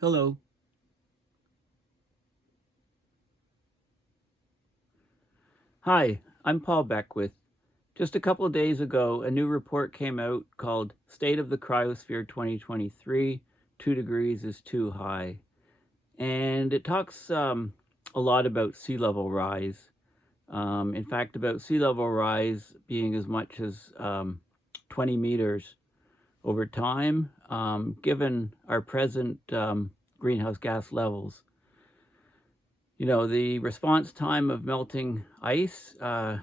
Hello. Hi, I'm Paul Beckwith. Just a couple of days ago, a new report came out called State of the Cryosphere 2023, 2 degrees is too high. And it talks a lot about sea level rise. In fact, about sea level rise being as much as 20 meters over time, given our present greenhouse gas levels. You know, the response time of melting ice can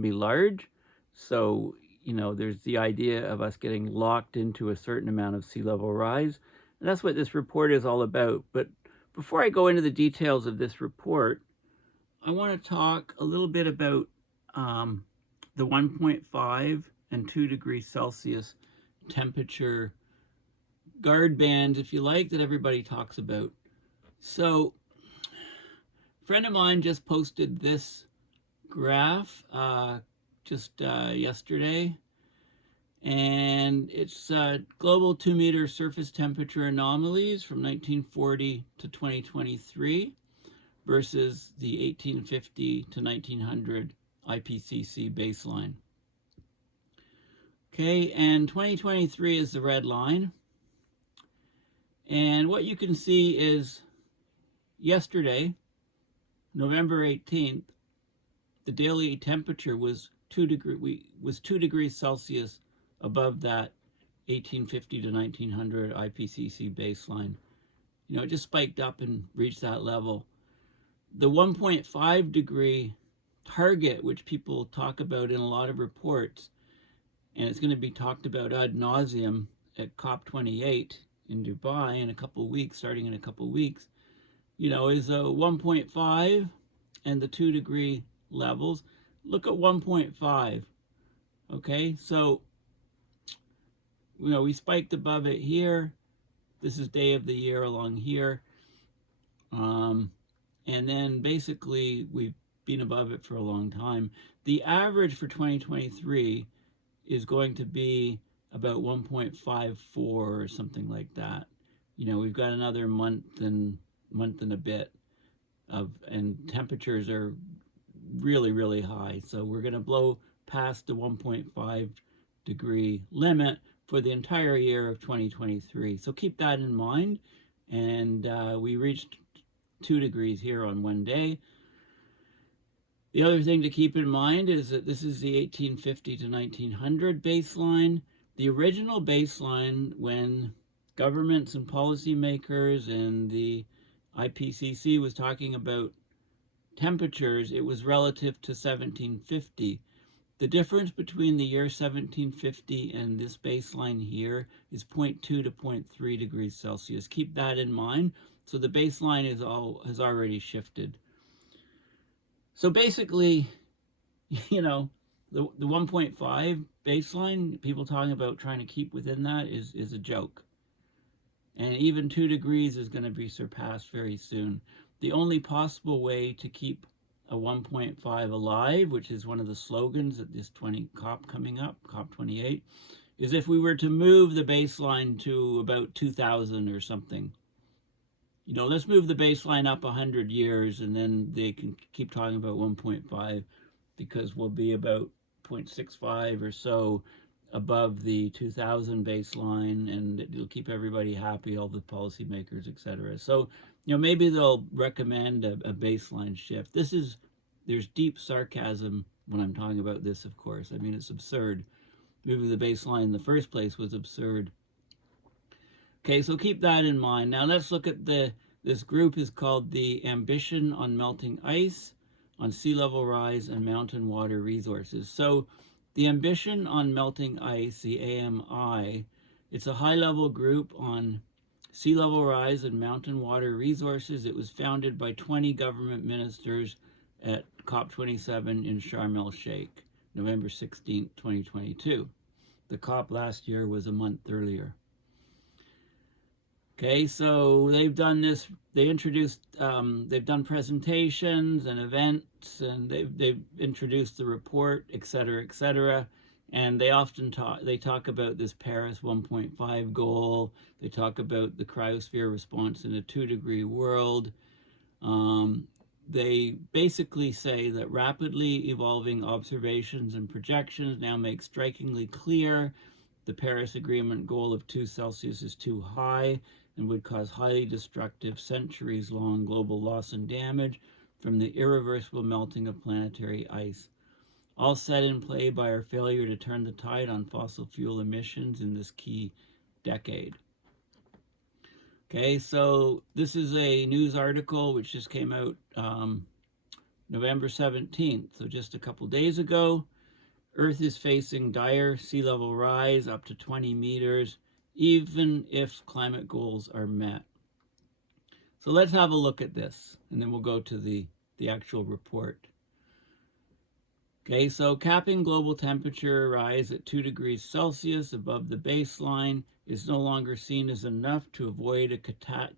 be large. So, you know, there's the idea of us getting locked into a certain amount of sea level rise. And that's what this report is all about. But before I go into the details of this report, I want to talk a little bit about the 1.5 and 2 degrees Celsius temperature guard bands, if you like, that everybody talks about. So, a friend of mine just posted this graph yesterday, and it's global 2-meter surface temperature anomalies from 1940 to 2023 versus the 1850 to 1900 IPCC baseline. Okay, and 2023 is the red line. And what you can see is yesterday, November 18th, the daily temperature was 2 degrees Celsius above that 1850 to 1900 IPCC baseline. You know, it just spiked up and reached that level. The 1.5 degree target, which people talk about in a lot of reports, and it's going to be talked about ad nauseum at COP28 in Dubai in a couple of weeks, starting in a couple of weeks, you know, is a 1.5 and the 2 degree levels. Look at 1.5. Okay, so, you know, we spiked above it here. This is day of the year along here. And then basically we've been above it for a long time. The average for 2023 is going to be about 1.54 or something like that. You know, we've got another month and a bit and temperatures are really, really high. So we're going to blow past the 1.5 degree limit for the entire year of 2023. So keep that in mind. And we reached 2 degrees here on one day. The other thing to keep in mind is that this is the 1850 to 1900 baseline. The original baseline, when governments and policymakers and the IPCC was talking about temperatures, it was relative to 1750. The difference between the year 1750 and this baseline here is 0.2 to 0.3 degrees Celsius. Keep that in mind. So the baseline has already shifted. So basically, you know, the 1.5 baseline, people talking about trying to keep within that is a joke. And even 2 degrees is going to be surpassed very soon. The only possible way to keep a 1.5 alive, which is one of the slogans at this COP coming up, COP28, is if we were to move the baseline to about 2000 or something. You know, let's move the baseline up 100 years and then they can keep talking about 1.5 because we'll be about 0.65 or so above the 2000 baseline, and it'll keep everybody happy, all the policymakers, etc. So, you know, maybe they'll recommend a baseline shift. There's deep sarcasm when I'm talking about this, of course. I mean, it's absurd. Moving the baseline in the first place was absurd. Okay, so keep that in mind. Now let's look at this group is called the Ambition on Melting Ice, on Sea Level Rise and Mountain Water Resources. So the Ambition on Melting Ice, the AMI, it's a high-level group on sea level rise and mountain water resources. It was founded by 20 government ministers at COP27 in Sharm el-Sheikh, November 16, 2022. The COP last year was a month earlier. Okay, so they've done this, they've done presentations and events, and they've introduced the report, etc., etc. And they often talk about this Paris 1.5 goal. They talk about the cryosphere response in a 2-degree world. They basically say that rapidly evolving observations and projections now make strikingly clear the Paris Agreement goal of 2 Celsius is too high and would cause highly destructive, centuries-long global loss and damage from the irreversible melting of planetary ice, all set in play by our failure to turn the tide on fossil fuel emissions in this key decade. Okay, so this is a news article which just came out November 17th, so just a couple days ago. Earth is facing dire sea level rise up to 20 meters, even if climate goals are met. So let's have a look at this, and then we'll go to the actual report. Okay, so capping global temperature rise at 2 degrees Celsius above the baseline is no longer seen as enough to avoid a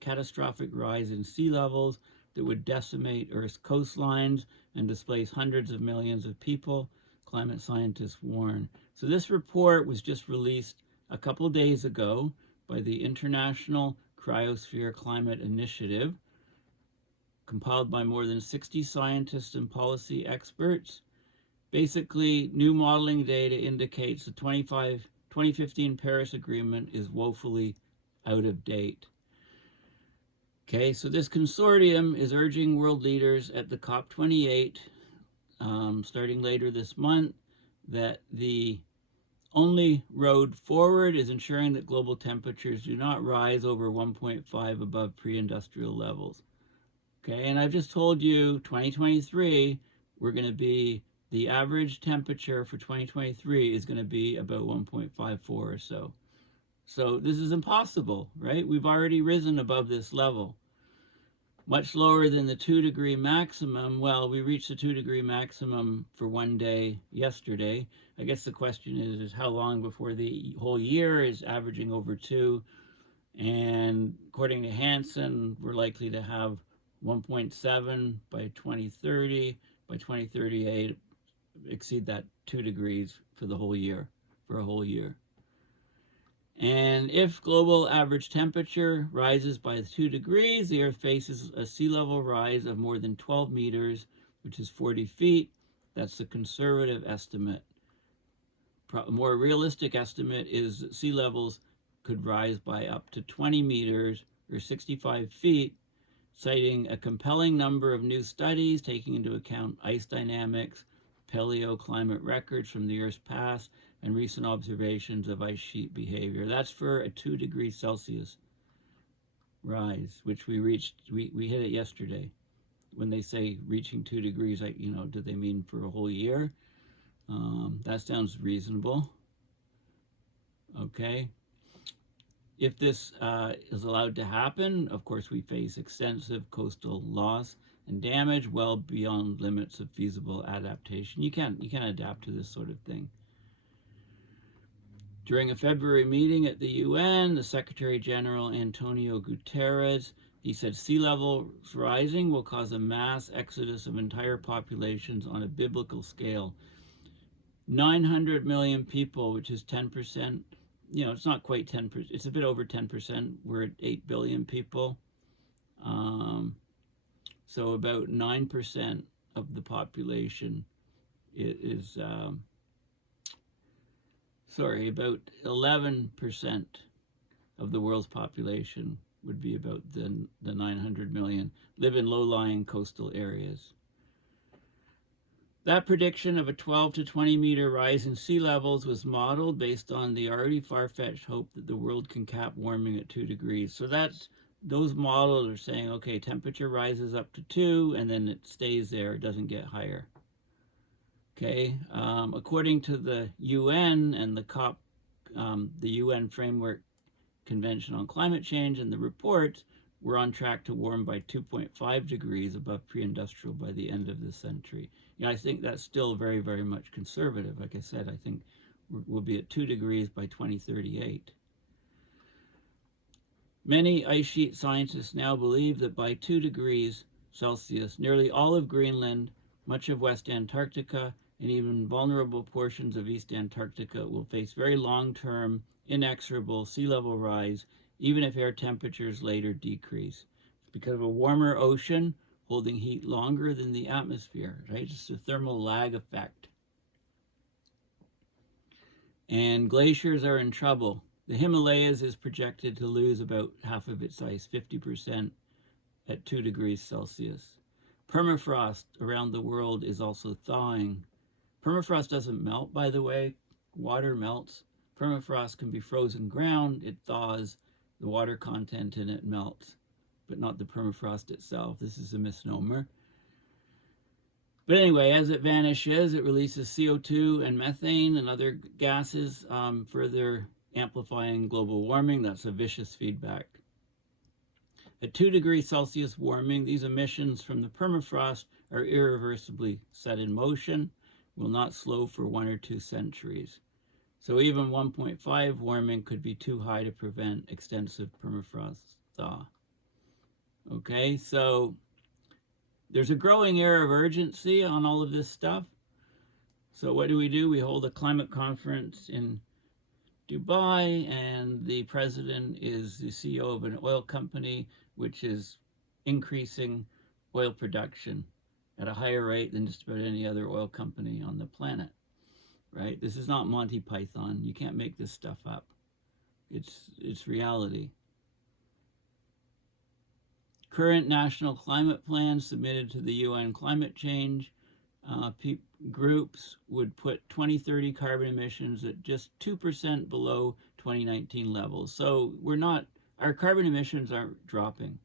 catastrophic rise in sea levels that would decimate Earth's coastlines and displace hundreds of millions of people, climate scientists warn. So this report was just released a couple days ago by the International Cryosphere Climate Initiative, compiled by more than 60 scientists and policy experts. Basically, new modeling data indicates the 2015 Paris Agreement is woefully out of date. Okay, so this consortium is urging world leaders at the COP28, starting later this month, that the only road forward is ensuring that global temperatures do not rise over 1.5 above pre-industrial levels. Okay, and I've just told you 2023, we're going to be, the average temperature for 2023 is going to be about 1.54 or so. So this is impossible, right? We've already risen above this level. Much lower than the 2-degree maximum. Well, we reached the 2-degree maximum for one day yesterday. I guess the question is how long before the whole year is averaging over 2? And according to Hansen, we're likely to have 1.7 by 2030. By 2038, exceed that 2 degrees for the whole year, for a whole year. And if global average temperature rises by 2 degrees, the Earth faces a sea level rise of more than 12 meters, which is 40 feet. That's the conservative estimate. A more realistic estimate is that sea levels could rise by up to 20 meters or 65 feet, citing a compelling number of new studies taking into account ice dynamics, paleoclimate records from the Earth's past, and recent observations of ice sheet behavior. That's for a 2 degrees Celsius rise, which we reached, we hit it yesterday. When they say reaching 2 degrees, do they mean for a whole year? That sounds reasonable. Okay. If this is allowed to happen, of course, we face extensive coastal loss and damage well beyond limits of feasible adaptation. You can't adapt to this sort of thing. During a February meeting at the UN, the Secretary General Antonio Guterres, he said sea levels rising will cause a mass exodus of entire populations on a biblical scale. 900 million people, which is 10%. It's not quite 10%. It's a bit over 10%. We're at 8 billion people. So about 9% of the population is about 11% of the world's population would be about the 900 million, live in low-lying coastal areas. That prediction of a 12 to 20 meter rise in sea levels was modeled based on the already far-fetched hope that the world can cap warming at 2 degrees. So those models are saying, okay, temperature rises up to 2 and then it stays there, it doesn't get higher. Okay, according to the UN and the UN Framework Convention on Climate Change and the reports, we're on track to warm by 2.5 degrees above pre-industrial by the end of this century. I think that's still very, very much conservative. Like I said, I think we'll be at 2 degrees by 2038. Many ice sheet scientists now believe that by 2 degrees Celsius, nearly all of Greenland, much of West Antarctica, and even vulnerable portions of East Antarctica will face very long-term, inexorable sea level rise, even if air temperatures later decrease. It's because of a warmer ocean holding heat longer than the atmosphere, right? It's a thermal lag effect. And glaciers are in trouble. The Himalayas is projected to lose about half of its ice, 50%, at 2 degrees Celsius. Permafrost around the world is also thawing. Permafrost doesn't melt, by the way. Water melts. Permafrost can be frozen ground. It thaws, the water content in it melts, but not the permafrost itself. This is a misnomer. But anyway, as it vanishes, it releases CO2 and methane and other gases, further amplifying global warming. That's a vicious feedback. At 2 degrees Celsius warming, these emissions from the permafrost are irreversibly set in motion, will not slow for 1 or 2 centuries. So even 1.5 warming could be too high to prevent extensive permafrost thaw. Okay, so there's a growing air of urgency on all of this stuff. So what do? We hold a climate conference in Dubai, and the president is the CEO of an oil company which is increasing oil production at a higher rate than just about any other oil company on the planet, right? This is not Monty Python. You can't make this stuff up. It's reality. Current national climate plans submitted to the UN climate change groups would put 2030 carbon emissions at just 2% below 2019 levels. So our carbon emissions aren't dropping.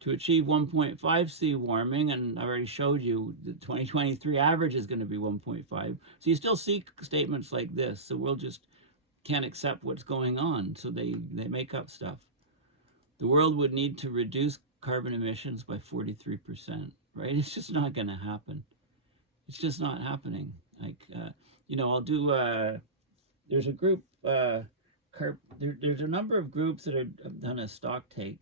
To achieve 1.5 C warming, and I already showed you the 2023 average is going to be 1.5. So you still see statements like this. So we'll just can't accept what's going on. So they make up stuff. The world would need to reduce carbon emissions by 43%, right? It's just not going to happen. It's just not happening. Like, I'll do, there's a group, there's a number of groups that have done a stock take.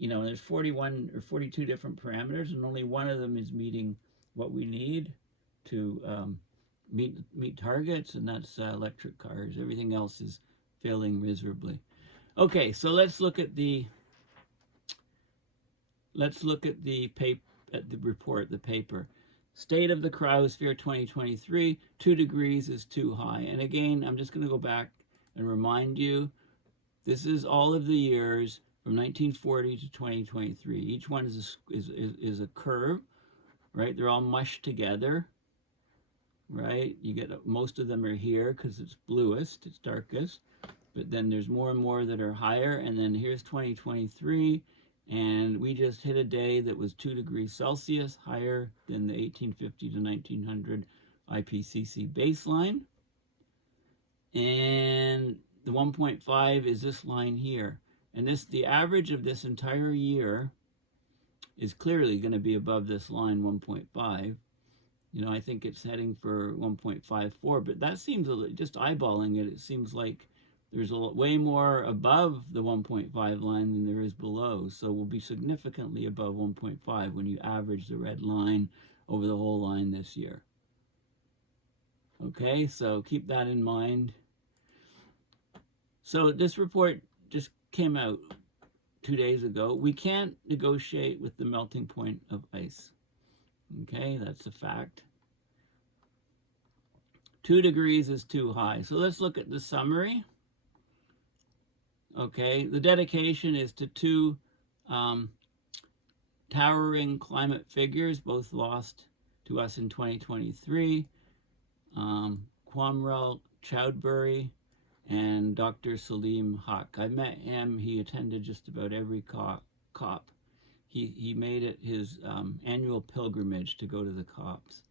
There's 41 or 42 different parameters, and only one of them is meeting what we need to meet targets, and that's electric cars. Everything else is failing miserably. Okay, so let's look at the report, the paper. State of the cryosphere 2023, 2 degrees is too high. And again, I'm just going to go back and remind you, this is all of the years from 1940 to 2023. Each one is a curve, right? They're all mushed together, right? You get most of them are here because it's bluest, it's darkest. But then there's more and more that are higher, and then here's 2023, and we just hit a day that was 2 degrees Celsius higher than the 1850 to 1900 IPCC baseline. And the 1.5 is this line here. And the average of this entire year is clearly going to be above this line, 1.5. I think it's heading for 1.54, but that seems, just eyeballing it, it seems like there's way more above the 1.5 line than there is below. So we'll be significantly above 1.5 when you average the red line over the whole line this year. Okay, so keep that in mind. So this report just came out 2 days ago. We can't negotiate with the melting point of ice. Okay, that's a fact. 2 degrees is too high. So let's look at the summary. Okay, the dedication is to 2 towering climate figures, both lost to us in 2023. Kwamrel Chowdhury and Dr. Salim Haq. I met him. He attended just about every COP. He made it his annual pilgrimage to go to the COPs.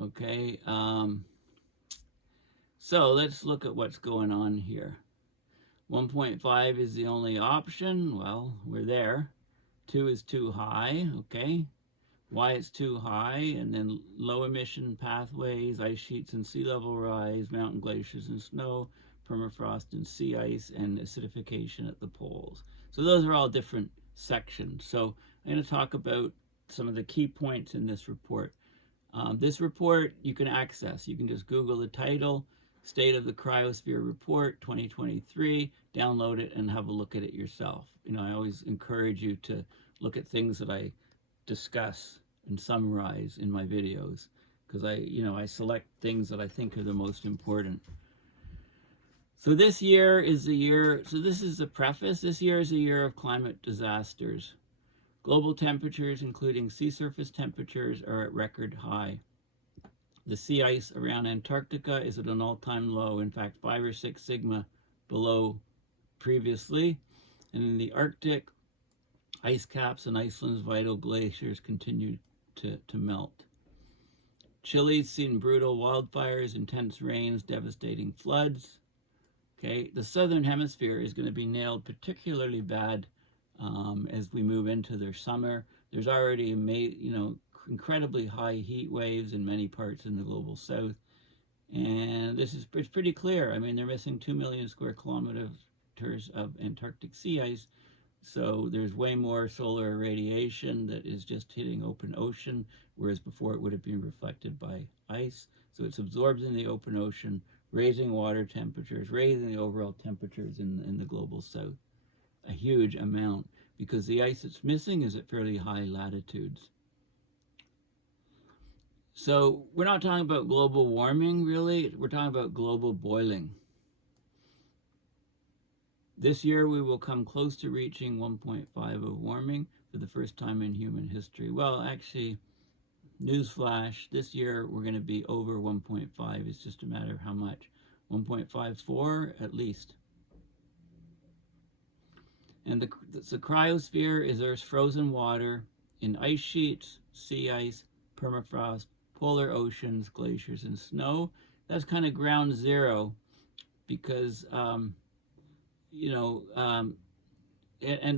Okay, so let's look at what's going on here. 1.5 is the only option. Well, we're there. 2 is too high, okay. Why it's too high, and then low emission pathways, ice sheets and sea level rise, mountain glaciers and snow, permafrost and sea ice, and acidification at the poles. So those are all different sections. So I'm going to talk about some of the key points in this report. This report you can access. You can just Google the title, State of the Cryosphere Report 2023, download it and have a look at it yourself. You know, I always encourage you to look at things that I discuss and summarize in my videos, because I select things that I think are the most important. So this year is the year, so this is the preface, this year is a year of climate disasters. Global temperatures, including sea surface temperatures, are at record high. The sea ice around Antarctica is at an all-time low, in fact 5 or 6 sigma below previously. And in the Arctic, ice caps and Iceland's vital glaciers continue to melt. Chile's seen brutal wildfires, intense rains, devastating floods. Okay, the southern hemisphere is going to be nailed particularly bad as we move into their summer. There's already incredibly high heat waves in many parts in the global south, and it's pretty clear. I mean, they're missing 2 million square kilometers of Antarctic sea ice, so there's way more solar radiation that is just hitting open ocean, whereas before it would have been reflected by ice. So it's absorbed in the open ocean, raising water temperatures, raising the overall temperatures in the global south a huge amount, because the ice that's missing is at fairly high latitudes. So we're not talking about global warming, really. We're talking about global boiling. This year we will come close to reaching 1.5 of warming for the first time in human history. Well, actually, newsflash, this year we're going to be over 1.5. It's just a matter of how much. 1.54 at least. And the cryosphere is Earth's frozen water in ice sheets, sea ice, permafrost, polar oceans, glaciers, and snow. That's kind of ground zero, because and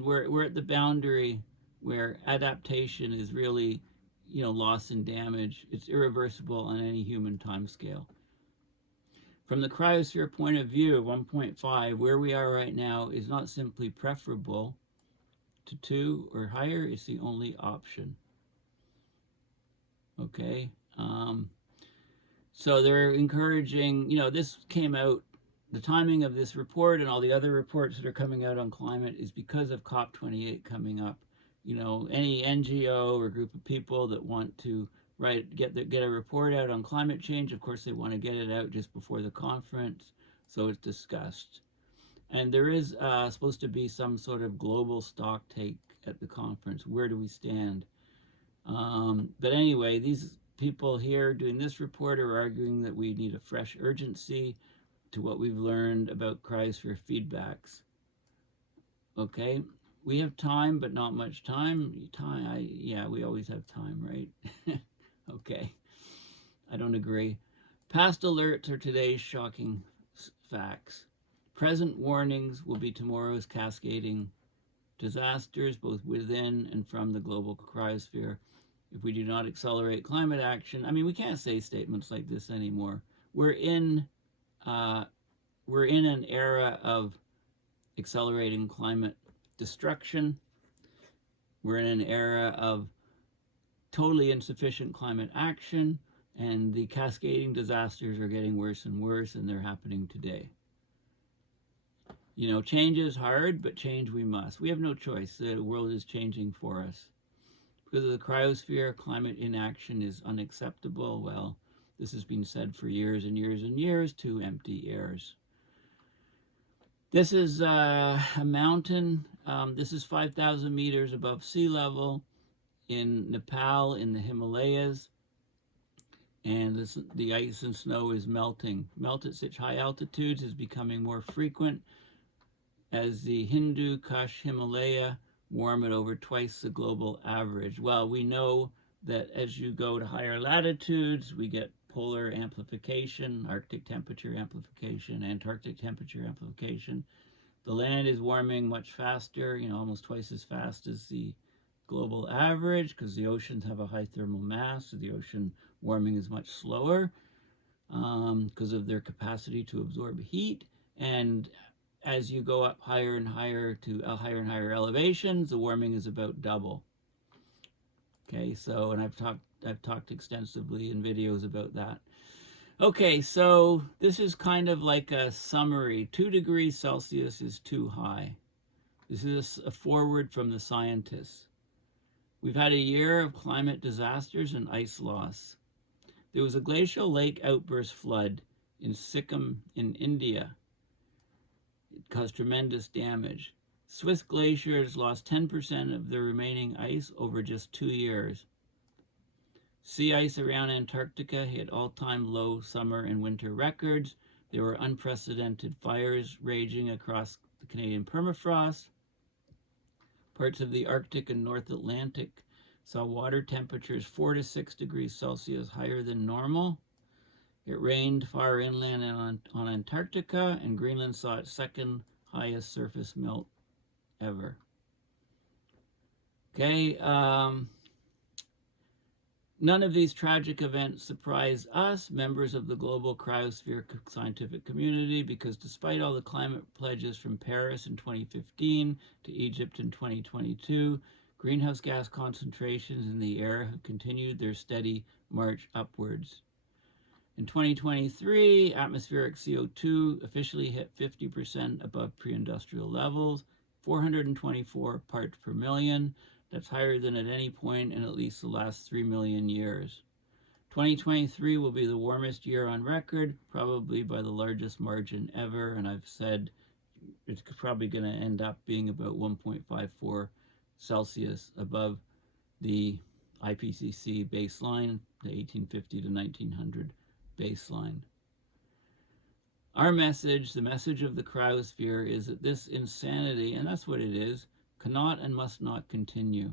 we're at the boundary where adaptation is really loss and damage. It's irreversible on any human time scale. From the cryosphere point of view, 1.5, where we are right now, is not simply preferable to 2 or higher. It's the only option. Okay, so they're encouraging, this came out, the timing of this report and all the other reports that are coming out on climate is because of COP28 coming up. Any NGO or group of people that want to get a report out on climate change, of course they want to get it out just before the conference, so it's discussed. And there is supposed to be some sort of global stock take at the conference. Where do we stand? But anyway, these people here doing this report are arguing that we need a fresh urgency to what we've learned about cryosphere feedbacks. Okay, we have time, but not much time. Yeah, we always have time, right? Okay, I don't agree. Past alerts are today's shocking facts. Present warnings will be tomorrow's cascading disasters, both within and from the global cryosphere, if we do not accelerate climate action. I mean, we can't say statements like this anymore. We're in an era of accelerating climate destruction. We're in an era of totally insufficient climate action, and the cascading disasters are getting worse and worse, and they're happening today. Change is hard, but change we must. We have no choice. The world is changing for us. Because of the cryosphere, climate inaction is unacceptable. Well, this has been said for years and years and years to empty airs. This is a mountain. This is 5,000 meters above sea level in Nepal, in the Himalayas, and the ice and snow is melting. Melt at such high altitudes is becoming more frequent as the Hindu Kush Himalaya warm at over twice the global average. Well, we know that as you go to higher latitudes, we get polar amplification, Arctic temperature amplification, Antarctic temperature amplification. The land is warming much faster, almost twice as fast as the global average, because the oceans have a high thermal mass, so the ocean warming is much slower because of their capacity to absorb heat. And as you go up higher and higher to higher and higher elevations, the warming is about double. Okay, so, and I've talked extensively in videos about that. Okay, so this is kind of like a summary. 2 degrees Celsius is too high. This is a forward from the scientists. We've had a year of climate disasters and ice loss. There was a glacial lake outburst flood in Sikkim in India. It caused tremendous damage. Swiss glaciers lost 10% of their remaining ice over just 2 years. Sea ice around Antarctica hit all-time low summer and winter records. There were unprecedented fires raging across the Canadian permafrost. Parts of the Arctic and North Atlantic saw water temperatures 4 to 6 degrees Celsius higher than normal. It rained far inland and on Antarctica, and Greenland saw its second highest surface melt ever. Okay, none of these tragic events surprise us, members of the global cryosphere scientific community, because despite all the climate pledges from Paris in 2015 to Egypt in 2022, greenhouse gas concentrations in the air have continued their steady march upwards. In 2023, atmospheric CO2 officially hit 50% above pre-industrial levels, 424 parts per million. That's higher than at any point in at least the last 3 million years. 2023 will be the warmest year on record, probably by the largest margin ever, and I've said it's probably going to end up being about 1.54 Celsius above the IPCC baseline, the 1850 to 1900 baseline. Our message, the message of the cryosphere, is that this insanity, and that's what it is, cannot and must not continue.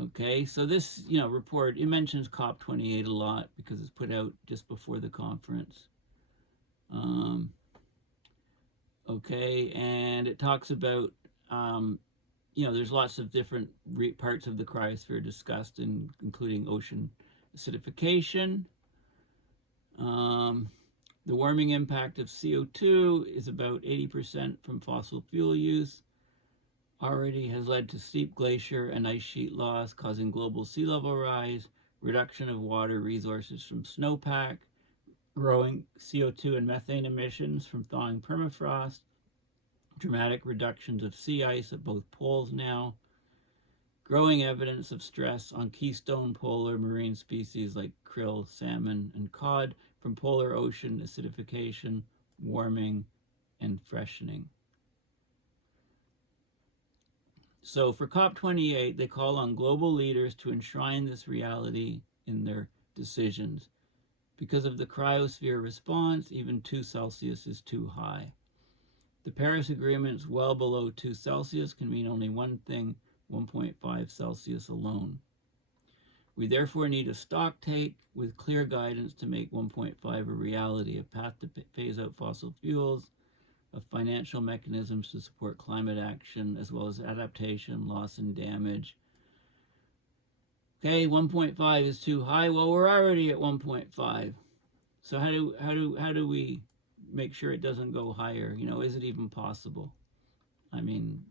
Okay, so this, report, it mentions COP28 a lot because it's put out just before the conference. Okay, and it talks about, there's lots of different parts of the cryosphere discussed, including ocean acidification. The warming impact of CO2 is about 80% from fossil fuel use. Already has led to steep glacier and ice sheet loss, causing global sea level rise, reduction of water resources from snowpack, growing CO2 and methane emissions from thawing permafrost, dramatic reductions of sea ice at both poles now, growing evidence of stress on keystone polar marine species like krill, salmon, and cod from polar ocean acidification, warming, and freshening. So for COP28, they call on global leaders to enshrine this reality in their decisions. Because of the cryosphere response, even 2 Celsius is too high. The Paris Agreement's well below 2 Celsius can mean only one thing, 1.5 Celsius alone. We therefore need a stock take with clear guidance to make 1.5 a reality, a path to phase out fossil fuels, of financial mechanisms to support climate action, as well as adaptation, loss, and damage. Okay, 1.5 is too high. Well, we're already at 1.5. So how do we make sure it doesn't go higher? Is it even possible? I mean,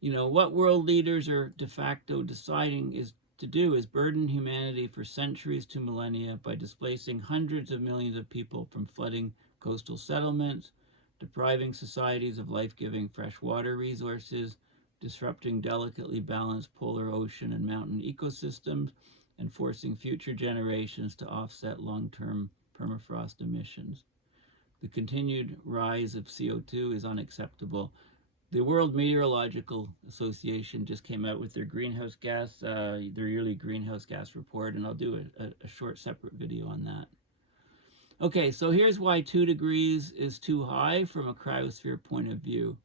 what world leaders are de facto deciding to do is burden humanity for centuries to millennia by displacing hundreds of millions of people from flooding coastal settlements, depriving societies of life-giving freshwater resources, disrupting delicately balanced polar ocean and mountain ecosystems, and forcing future generations to offset long-term permafrost emissions. The continued rise of CO2 is unacceptable. The World Meteorological Association just came out with their greenhouse gas, their yearly greenhouse gas report, and I'll do a short separate video on that. Okay, so here's why 2 degrees is too high from a cryosphere point of view.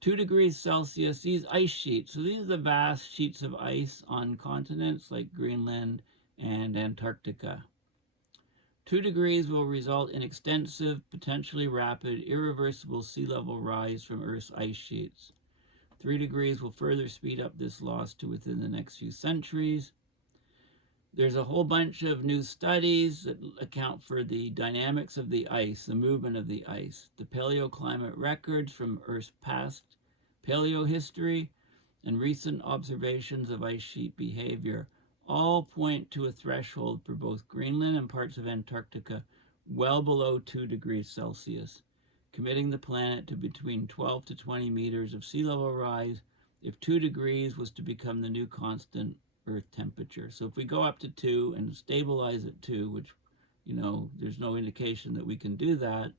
2 degrees Celsius, these ice sheets, so these are the vast sheets of ice on continents like Greenland and Antarctica. 2 degrees will result in extensive, potentially rapid, irreversible sea level rise from Earth's ice sheets. 3 degrees will further speed up this loss to within the next few centuries. There's a whole bunch of new studies that account for the dynamics of the ice, the movement of the ice, the paleoclimate records from Earth's past paleohistory, and recent observations of ice sheet behavior all point to a threshold for both Greenland and parts of Antarctica well below 2 degrees Celsius, committing the planet to between 12 to 20 meters of sea level rise if 2 degrees was to become the new constant Earth temperature. So if we go up to 2 and stabilize at 2, which, there's no indication that we can do that,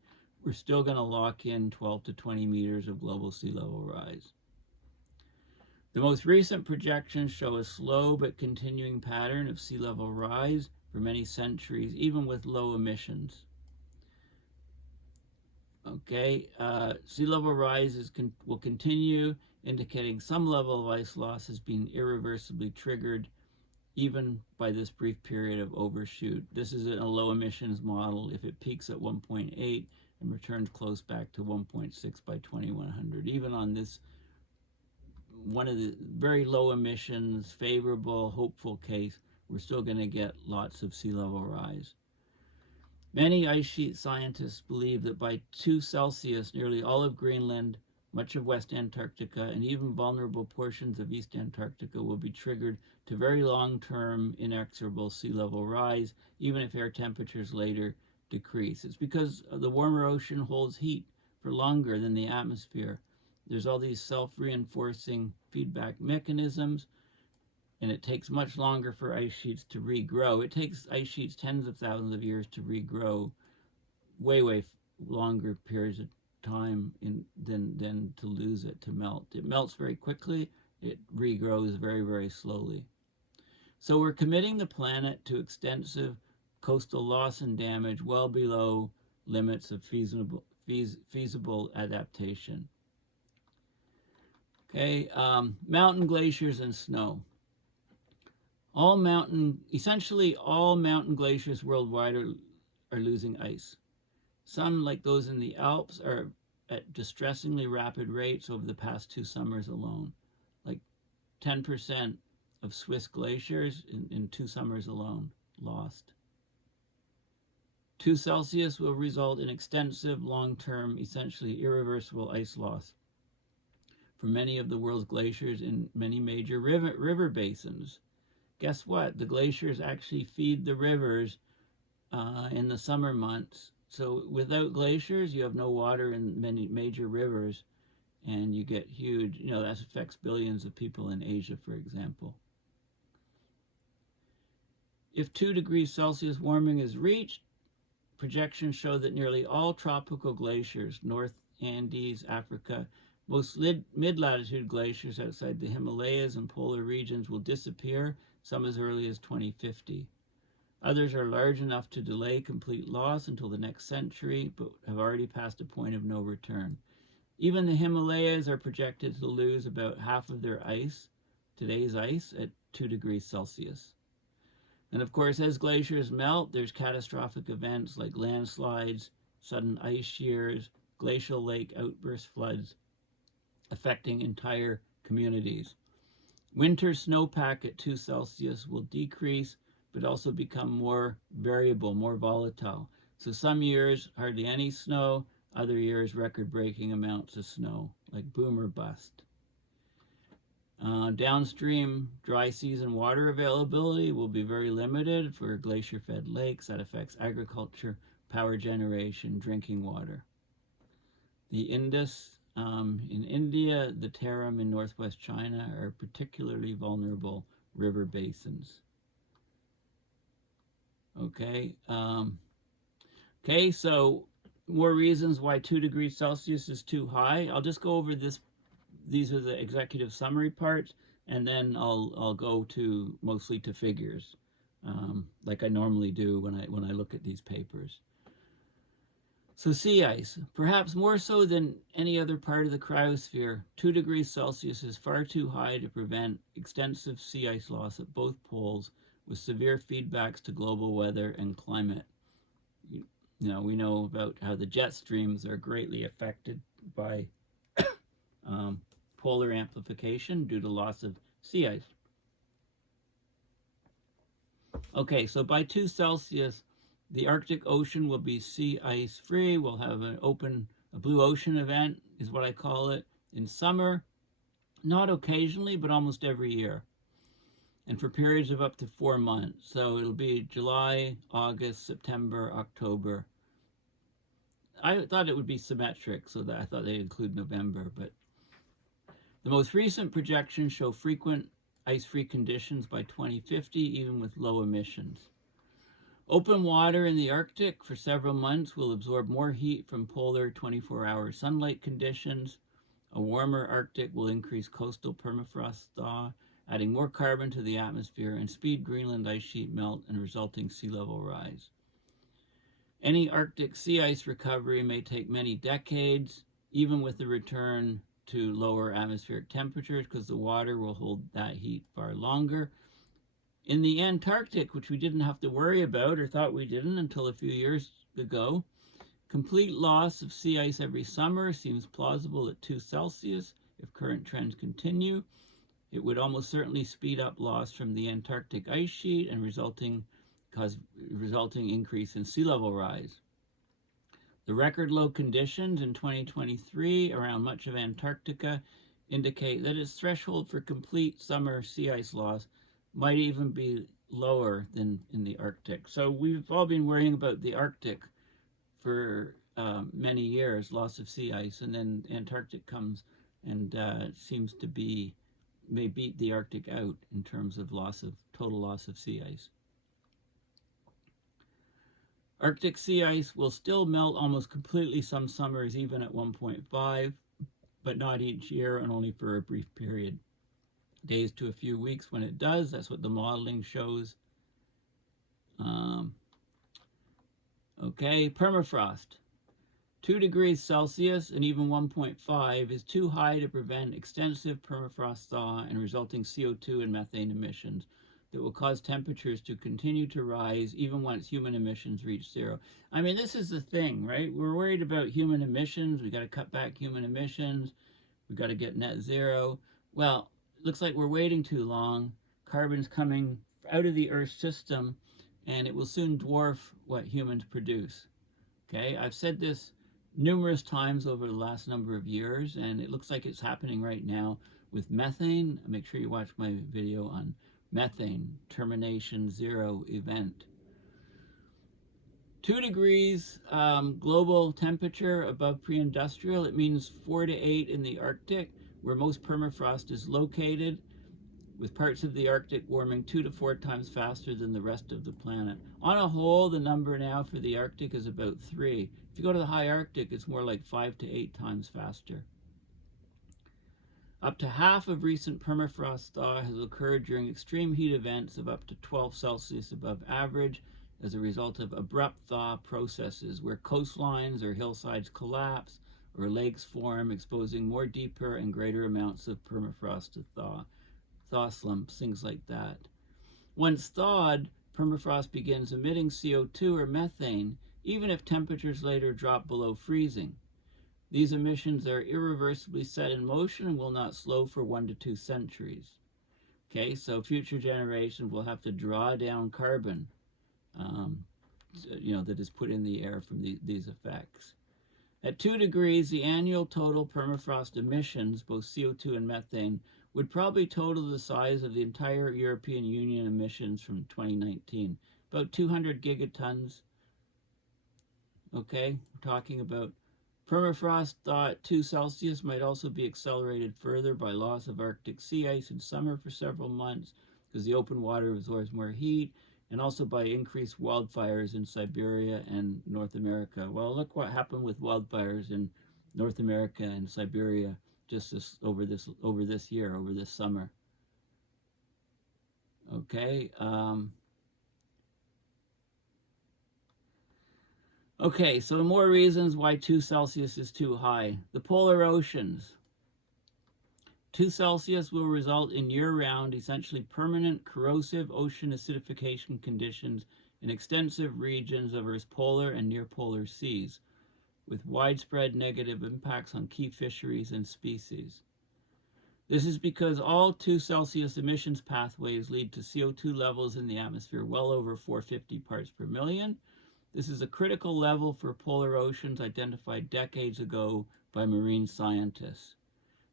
we're still going to lock in 12 to 20 meters of global sea level rise. The most recent projections show a slow but continuing pattern of sea level rise for many centuries, even with low emissions. Okay, sea level rise will continue, indicating some level of ice loss has been irreversibly triggered, even by this brief period of overshoot. This is a low emissions model. If it peaks at 1.8 and returns close back to 1.6 by 2100, even on this one of the very low emissions, favorable, hopeful case, we're still going to get lots of sea level rise. Many ice sheet scientists believe that by 2 Celsius, nearly all of Greenland, much of West Antarctica, and even vulnerable portions of East Antarctica will be triggered to very long-term inexorable sea level rise, even if air temperatures later decrease. It's because the warmer ocean holds heat for longer than the atmosphere. There's all these self-reinforcing feedback mechanisms, and it takes much longer for ice sheets to regrow. It takes ice sheets tens of thousands of years to regrow, way longer periods of time than to lose it, to melt. It melts very quickly. It regrows very slowly. So we're committing the planet to extensive coastal loss and damage well below limits of feasible adaptation. Okay, mountain glaciers and snow. Essentially all mountain glaciers worldwide are losing ice. Some, like those in the Alps, are at distressingly rapid rates over the past 2 summers alone. Like 10% of Swiss glaciers in 2 summers alone lost. 2 Celsius will result in extensive, long-term, essentially irreversible ice loss for many of the world's glaciers in many major river basins. Guess what? The glaciers actually feed the rivers in the summer months. So without glaciers, you have no water in many major rivers, and you get huge, that affects billions of people in Asia, for example. If 2 degrees Celsius warming is reached, projections show that nearly all tropical glaciers, North Andes, Africa, most mid-latitude glaciers outside the Himalayas and polar regions will disappear, some as early as 2050. Others are large enough to delay complete loss until the next century, but have already passed a point of no return. Even the Himalayas are projected to lose about half of their ice, today's ice, at 2 degrees Celsius. And of course, as glaciers melt, there's catastrophic events like landslides, sudden ice shears, glacial lake outburst floods, affecting entire communities. Winter snowpack at 2 Celsius will decrease, but also become more variable, more volatile. So some years, hardly any snow, other years, record-breaking amounts of snow, like boom or bust. Downstream dry season water availability will be very limited for glacier-fed lakes. That affects agriculture, power generation, drinking water. The Indus in India, the Tarim in northwest China are particularly vulnerable river basins. Okay, so more reasons why 2 degrees Celsius is too high. I'll just go over this. These are the executive summary parts, and then I'll go mostly to figures, like I normally do when I look at these papers. So sea ice, perhaps more so than any other part of the cryosphere, 2 degrees Celsius is far too high to prevent extensive sea ice loss at both poles, with severe feedbacks to global weather and climate. We know about how the jet streams are greatly affected by polar amplification due to loss of sea ice. Okay, so by 2 Celsius, the Arctic Ocean will be sea ice free. We'll have a blue ocean event, is what I call it, in summer. not occasionally, but almost every year, and for periods of up to 4 months. So it'll be July, August, September, October. I thought it would be symmetric, so that I thought they'd include November, but the most recent projections show frequent ice-free conditions by 2050, even with low emissions. Open water in the Arctic for several months will absorb more heat from polar 24-hour sunlight conditions. A warmer Arctic will increase coastal permafrost thaw, adding more carbon to the atmosphere and speed Greenland ice sheet melt and resulting sea level rise. Any Arctic sea ice recovery may take many decades, even with the return to lower atmospheric temperatures, because the water will hold that heat far longer. In the Antarctic, which we didn't have to worry about, or thought we didn't until a few years ago, complete loss of sea ice every summer seems plausible at 2 Celsius if current trends continue. It would almost certainly speed up loss from the Antarctic ice sheet and resulting increase in sea level rise. The record low conditions in 2023 around much of Antarctica indicate that its threshold for complete summer sea ice loss might even be lower than in the Arctic. So we've all been worrying about the Arctic for many years, loss of sea ice, and then Antarctic comes and seems to may beat the Arctic out in terms of total loss of sea ice. Arctic sea ice will still melt almost completely some summers, even at 1.5, but not each year and only for a brief period. Days to a few weeks when it does. That's what the modeling shows. Okay, permafrost. 2 degrees Celsius and even 1.5 is too high to prevent extensive permafrost thaw and resulting CO2 and methane emissions that will cause temperatures to continue to rise even once human emissions reach zero. I mean, this is the thing, right? We're worried about human emissions. We got to cut back human emissions. We got to get net zero. Well, looks like we're waiting too long. Carbon's coming out of the Earth system, and it will soon dwarf what humans produce. Okay, I've said this numerous times over the last number of years, and it looks like it's happening right now with methane. Make sure you watch my video on methane, termination zero event. 2 degrees global temperature above pre-industrial. It means 4 to 8 in the Arctic, where most permafrost is located, with parts of the Arctic warming 2 to 4 times faster than the rest of the planet. On a whole, the number now for the Arctic is about 3. If you go to the high Arctic, it's more like 5 to 8 times faster. Up to half of recent permafrost thaw has occurred during extreme heat events of up to 12 Celsius above average as a result of abrupt thaw processes where coastlines or hillsides collapse or lakes form, exposing more deeper and greater amounts of permafrost to thaw slumps, things like that. Once thawed, permafrost begins emitting CO2 or methane, even if temperatures later drop below freezing. These emissions are irreversibly set in motion and will not slow for 1 to 2 centuries. Okay, so future generations will have to draw down carbon, that is put in the air from these effects. At 2 degrees, the annual total permafrost emissions, both CO2 and methane, would probably total the size of the entire European Union emissions from 2019, about 200 gigatons. Okay, we're talking about permafrost thaw at 2 Celsius might also be accelerated further by loss of Arctic sea ice in summer for several months because the open water absorbs more heat, and also by increased wildfires in Siberia and North America. Well, look what happened with wildfires in North America and Siberia just over this summer. Okay. Okay, so more reasons why 2 Celsius is too high. The polar oceans. 2 Celsius will result in year-round, essentially permanent, corrosive ocean acidification conditions in extensive regions of Earth's polar and near-polar seas, with widespread negative impacts on key fisheries and species. This is because all 2 Celsius emissions pathways lead to CO2 levels in the atmosphere well over 450 parts per million. This is a critical level for polar oceans identified decades ago by marine scientists.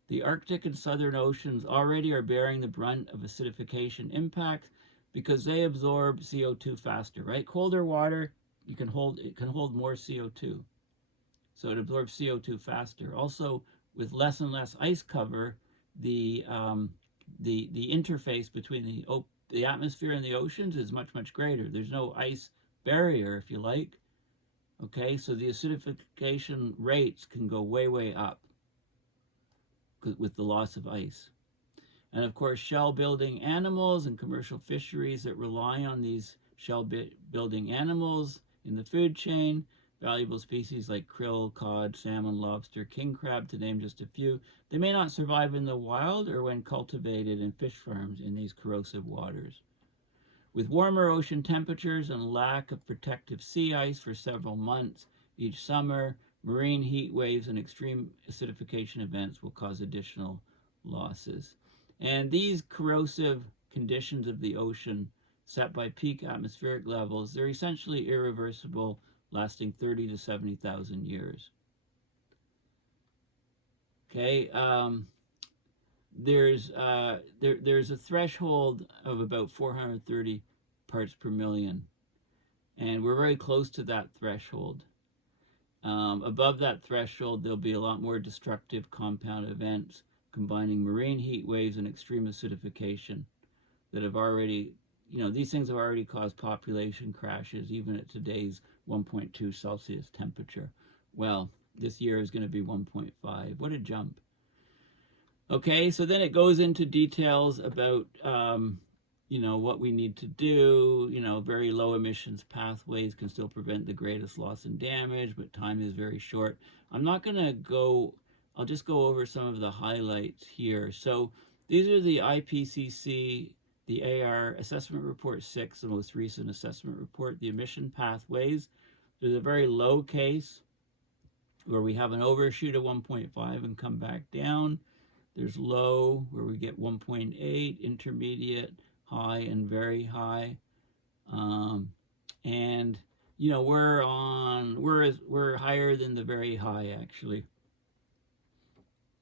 The Arctic and Southern Oceans already are bearing the brunt of acidification impacts because they absorb CO2 faster, right? Colder water, it can hold more CO2. So it absorbs CO2 faster. Also, with less and less ice cover, the the interface between the atmosphere and the oceans is much greater. There's no ice barrier, if you like. Okay, so the acidification rates can go way up with the loss of ice. And of course, shell building animals and commercial fisheries that rely on these shell building animals in the food chain, valuable species like krill, cod, salmon, lobster, king crab, to name just a few, they may not survive in the wild or when cultivated in fish farms in these corrosive waters. With warmer ocean temperatures and lack of protective sea ice for several months each summer, marine heat waves and extreme acidification events will cause additional losses. And these corrosive conditions of the ocean set by peak atmospheric levels, they're essentially irreversible, lasting 30 to 70,000 years. Okay, there's a threshold of about 430 parts per million, and we're very close to that threshold. Above that threshold, there'll be a lot more destructive compound events combining marine heat waves and extreme acidification that have already, these things have already caused population crashes, even at today's 1.2 Celsius temperature. Well, this year is going to be 1.5. What a jump. Okay, so then it goes into details about, what we need to do. Very low emissions pathways can still prevent the greatest loss and damage, but time is very short. I'm not going to go, I'll just go over some of the highlights here. So these are the IPCC, the AR Assessment Report 6, the most recent assessment report, the emission pathways. There's a very low case where we have an overshoot of 1.5 and come back down. There's low, where we get 1.8, intermediate, high, and very high. And we're higher than the very high, actually.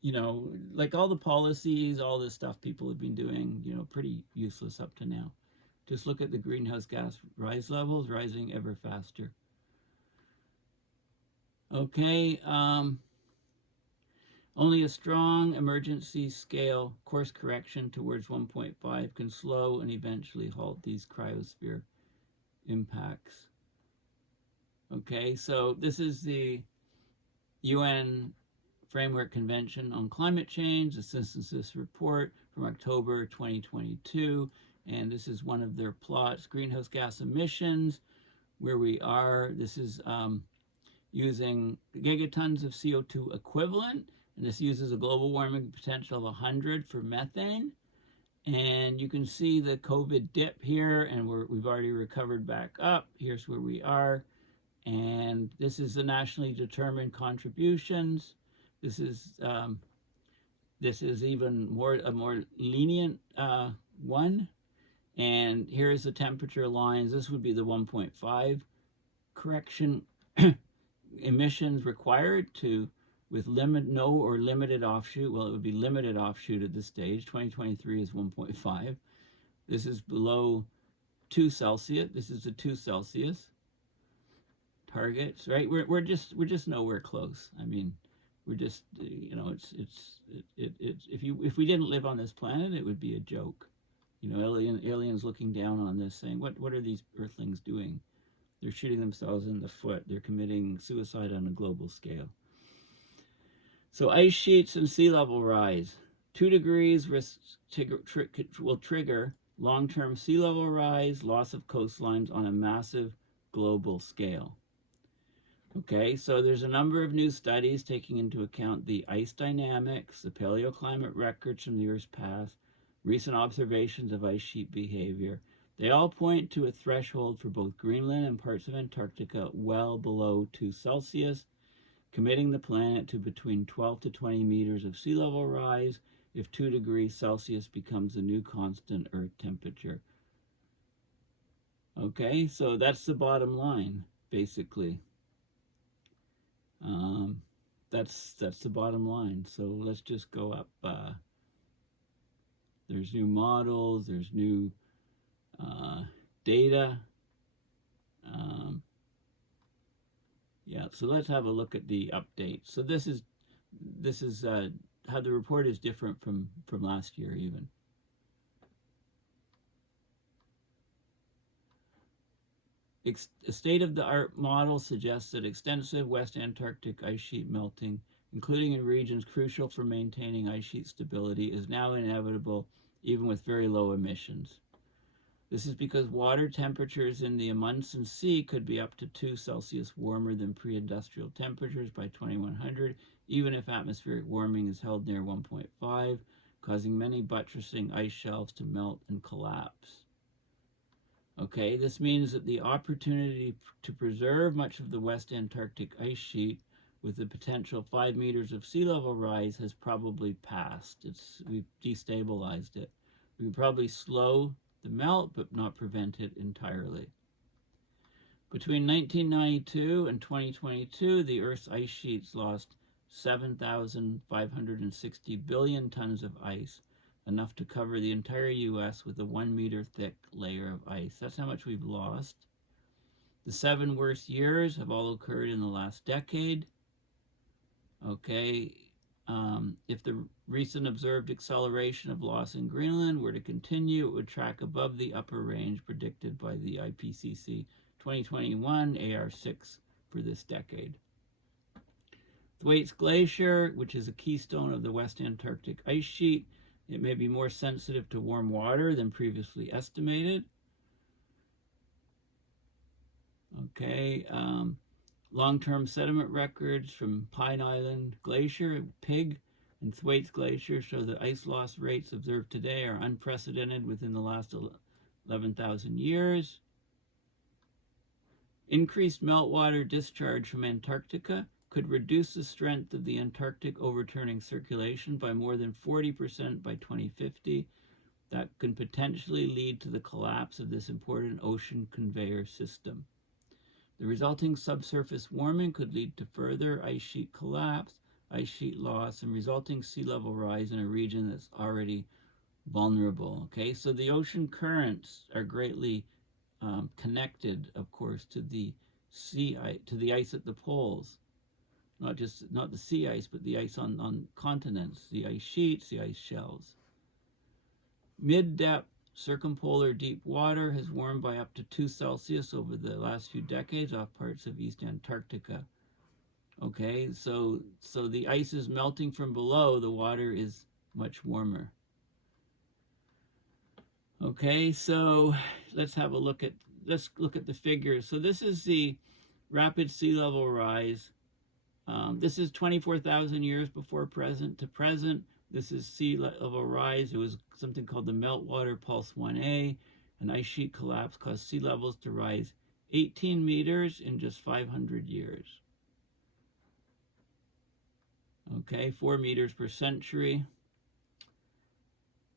Like all the policies, all this stuff people have been doing, pretty useless up to now. Just look at the greenhouse gas rise levels rising ever faster. Okay, only a strong emergency scale course correction towards 1.5 can slow and eventually halt these cryosphere impacts. Okay, so this is the UN Framework Convention on Climate Change, the Synthesis Report from October 2022, and this is one of their plots, greenhouse gas emissions, where we are. This is using gigatons of CO2 equivalent, and this uses a global warming potential of 100 for methane. And you can see the COVID dip here, and we've already recovered back up. Here's where we are. And this is the nationally determined contributions. This is even a more lenient one. And here's the temperature lines. This would be the 1.5 correction emissions required with no or limited offshoot. Well, it would be limited offshoot at this stage. 2023 is 1.5. This is below 2 Celsius. This is the 2 Celsius targets, right? We're just nowhere close. I mean, we're just, if we didn't live on this planet, it would be a joke. Aliens looking down on this saying, what are these earthlings doing? They're shooting themselves in the foot. They're committing suicide on a global scale. So ice sheets and sea level rise. 2 degrees will trigger long-term sea level rise, loss of coastlines on a massive global scale. Okay, so there's a number of new studies taking into account the ice dynamics, the paleoclimate records from the Earth's past, recent observations of ice sheet behavior. They all point to a threshold for both Greenland and parts of Antarctica well below 2 Celsius, committing the planet to between 12 to 20 meters of sea level rise if 2 degrees Celsius becomes the new constant Earth temperature. Okay, so that's the bottom line, basically. that's the bottom line. So let's just go up. There's new models. There's new data. Yeah. So let's have a look at the update. So this is how the report is different from last year even. A state-of-the-art model suggests that extensive West Antarctic ice sheet melting, including in regions crucial for maintaining ice sheet stability, is now inevitable even with very low emissions. This is because water temperatures in the Amundsen Sea could be up to 2 Celsius warmer than pre-industrial temperatures by 2100, even if atmospheric warming is held near 1.5, causing many buttressing ice shelves to melt and collapse. Okay, this means that the opportunity to preserve much of the West Antarctic ice sheet with the potential 5 meters of sea level rise has probably passed. We've destabilized it. We could probably slow the melt, but not prevent it entirely. Between 1992 and 2022, the Earth's ice sheets lost 7,560 billion tons of ice, enough to cover the entire US with a 1 meter thick layer of ice. That's how much we've lost. The 7 worst years have all occurred in the last decade. Okay, if the recent observed acceleration of loss in Greenland were to continue, it would track above the upper range predicted by the IPCC 2021 AR6 for this decade. Thwaites Glacier, which is a keystone of the West Antarctic ice sheet, it may be more sensitive to warm water than previously estimated. Okay, long-term sediment records from Pine Island Glacier, Pig, and Thwaites Glacier show that ice loss rates observed today are unprecedented within the last 11,000 years. Increased meltwater discharge from Antarctica could reduce the strength of the Antarctic overturning circulation by more than 40% by 2050. That can potentially lead to the collapse of this important ocean conveyor system. The resulting subsurface warming could lead to further ice sheet collapse, ice sheet loss, and resulting sea level rise in a region that's already vulnerable. Okay, so the ocean currents are greatly connected, of course, to the ice at the poles. Not the sea ice, but the ice on continents, the ice sheets, the ice shelves. Mid-depth circumpolar deep water has warmed by up to 2 Celsius over the last few decades off parts of East Antarctica. Okay, so the ice is melting from below, the water is much warmer. Okay, so let's look at the figures. So this is the rapid sea level rise. This is 24,000 years before present to present. This is sea level rise. It was something called the Meltwater Pulse 1A. An ice sheet collapse caused sea levels to rise 18 meters in just 500 years. Okay, 4 meters per century.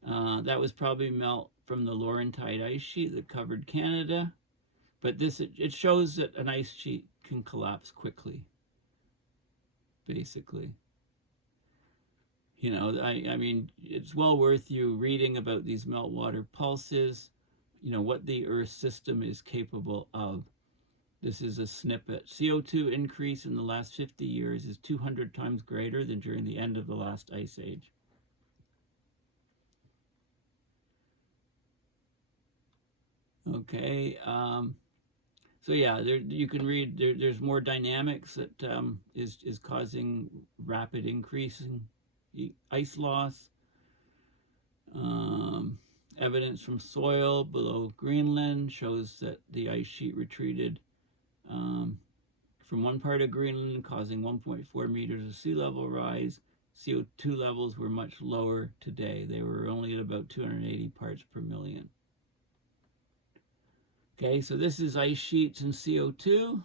That was probably melt from the Laurentide ice sheet that covered Canada. But it shows that an ice sheet can collapse quickly, basically. You know, I mean, it's well worth you reading about these meltwater pulses, you know, what the Earth system is capable of. This is a snippet. CO2 increase in the last 50 years is 200 times greater than during the end of the last ice age. Okay, so yeah, you can read, there's more dynamics that is causing rapid increase in ice loss. Evidence from soil below Greenland shows that the ice sheet retreated from one part of Greenland, causing 1.4 meters of sea level rise. CO2 levels were much lower today. They were only at about 280 parts per million. Okay, so this is ice sheets and CO2,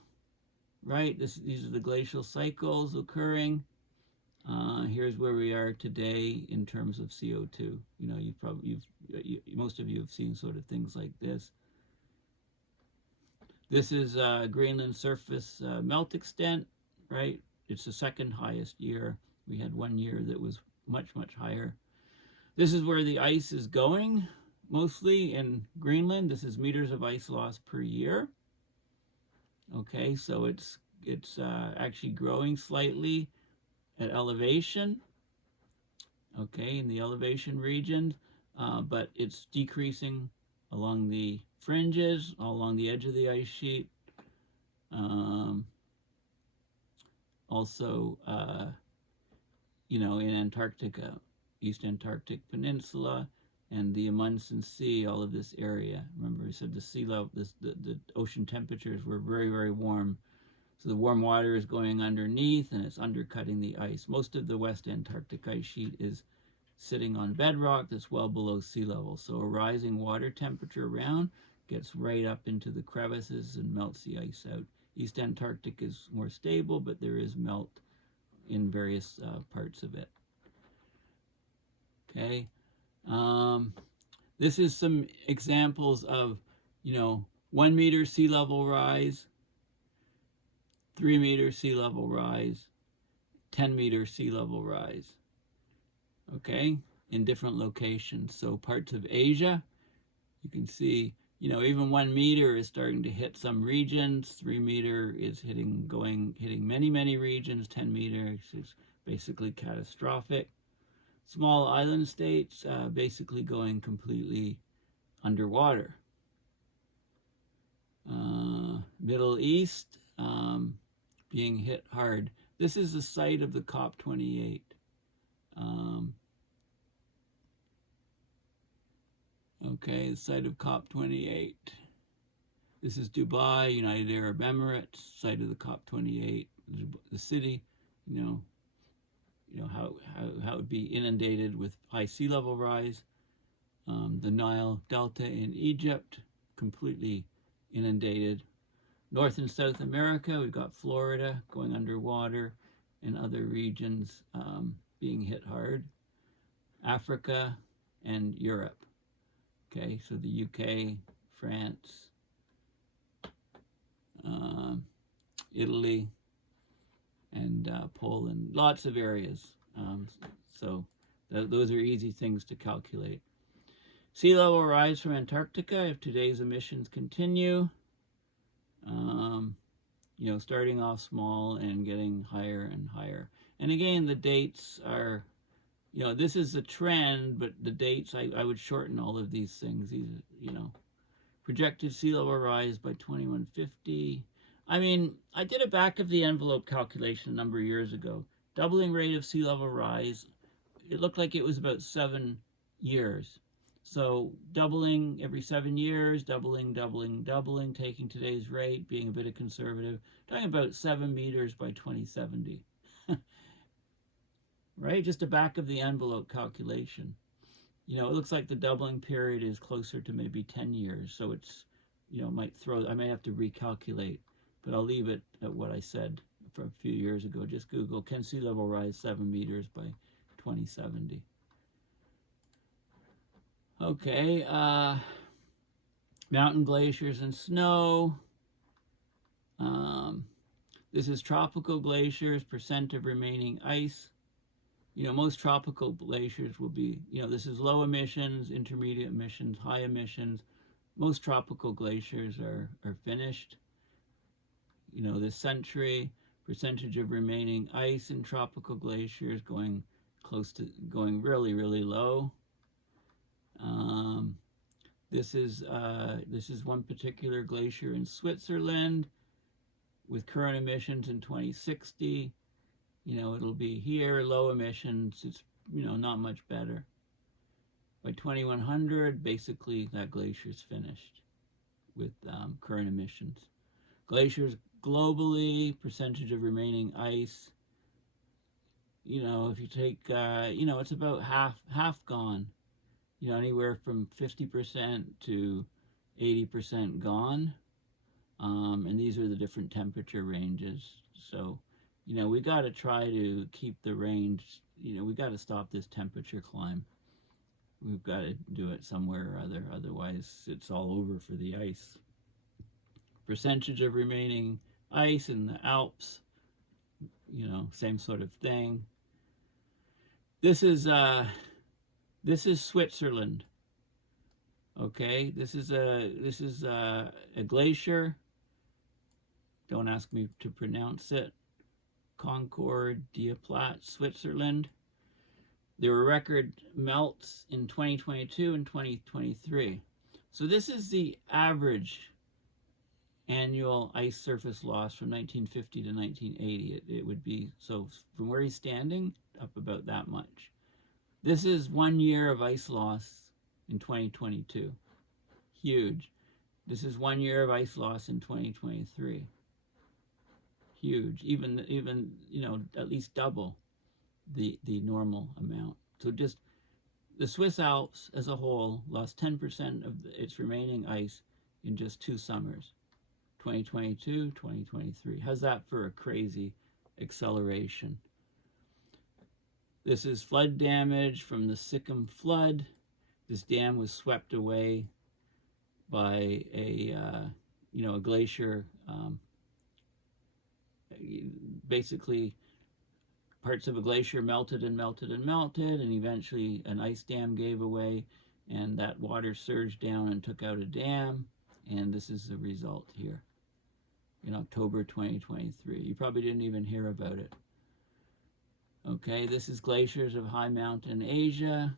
right? These are the glacial cycles occurring. Here's where we are today in terms of CO2. You know, most of you have seen sort of things like this. This is Greenland surface melt extent, right? it's the second highest year. We had one year that was much, much higher. This is where the ice is going, mostly in Greenland. This is meters of ice loss per year. Okay, so it's actually growing slightly at elevation. Okay, in the elevation region, but it's decreasing along the fringes, along the edge of the ice sheet. Also, you know, in Antarctica, East Antarctic Peninsula, and the Amundsen Sea, all of this area. Remember, I said the sea level, the ocean temperatures were very, very warm. So the warm water is going underneath and it's undercutting the ice. Most of the West Antarctic ice sheet is sitting on bedrock that's well below sea level. So a rising water temperature around gets right up into the crevices and melts the ice out. East Antarctic is more stable, but there is melt in various parts of it. Okay. This is some examples of, you know, 1 meter sea level rise, 3 meter sea level rise, 10 meter sea level rise. Okay, in different locations. So parts of Asia, you can see, you know, even 1 meter is starting to hit some regions. 3 meter is hitting many, many regions. 10 meters is basically catastrophic. Small island states basically going completely underwater. Middle East being hit hard. This is the site of the COP28. Okay, the site of COP28. This is Dubai, United Arab Emirates, site of the COP28. The city, you know how it would be inundated with high sea level rise. The Nile Delta in Egypt, completely inundated. North and South America, we've got Florida going underwater and other regions being hit hard. Africa and Europe. Okay, so the UK, France, Italy, and Poland, lots of areas. So those are easy things to calculate. Sea level rise from Antarctica if today's emissions continue. You know, starting off small and getting higher and higher. And again, the dates are, you know, this is a trend, but the dates, I would shorten all of these things. These, you know, projected sea level rise by 2150. I mean, I did a back of the envelope calculation a number of years ago. Doubling rate of sea level rise, it looked like it was about 7 years. So doubling every 7 years, doubling, taking today's rate, being a bit of conservative, talking about 7 meters by 2070. Right? Just a back of the envelope calculation. You know, it looks like the doubling period is closer to maybe 10 years. So it's, you know, I may have to recalculate, but I'll leave it at what I said from a few years ago. Just Google, can sea level rise 7 meters by 2070? Okay, mountain glaciers and snow. This is tropical glaciers, percent of remaining ice. You know, most tropical glaciers will be, you know, this is low emissions, intermediate emissions, high emissions. Most tropical glaciers are finished. You know, this century, percentage of remaining ice in tropical glaciers going really, really low. This is one particular glacier in Switzerland with current emissions in 2060. You know, it'll be here, low emissions. It's, you know, not much better. By 2100, basically that glacier's finished with current emissions. Glaciers globally, percentage of remaining ice. You know, if you take, you know, it's about half gone. You know, anywhere from 50% to 80% gone. And these are the different temperature ranges. So, you know, we got to try to keep the range, you know, we got to stop this temperature climb. We've got to do it somewhere or other, otherwise it's all over for the ice. Percentage of remaining ice in the Alps, you know, same sort of thing. This is Switzerland. Okay, this is a glacier. Don't ask me to pronounce it. Concordia Platte, Switzerland. There were record melts in 2022 and 2023. So this is the average annual ice surface loss from 1950 to 1980. It would be, so from where he's standing, up about that much. This is 1 year of ice loss in 2022. Huge. This is 1 year of ice loss in 2023. Huge. Even you know, at least double the normal amount. So just the Swiss Alps as a whole lost 10% of its remaining ice in just 2 summers. 2022, 2023. How's that for a crazy acceleration? This is flood damage from the Sikkim flood. This dam was swept away by a glacier. Basically, parts of a glacier melted and melted and melted, and eventually an ice dam gave away, and that water surged down and took out a dam, and this is the result here in October 2023. You probably didn't even hear about it. Okay, this is glaciers of high mountain Asia.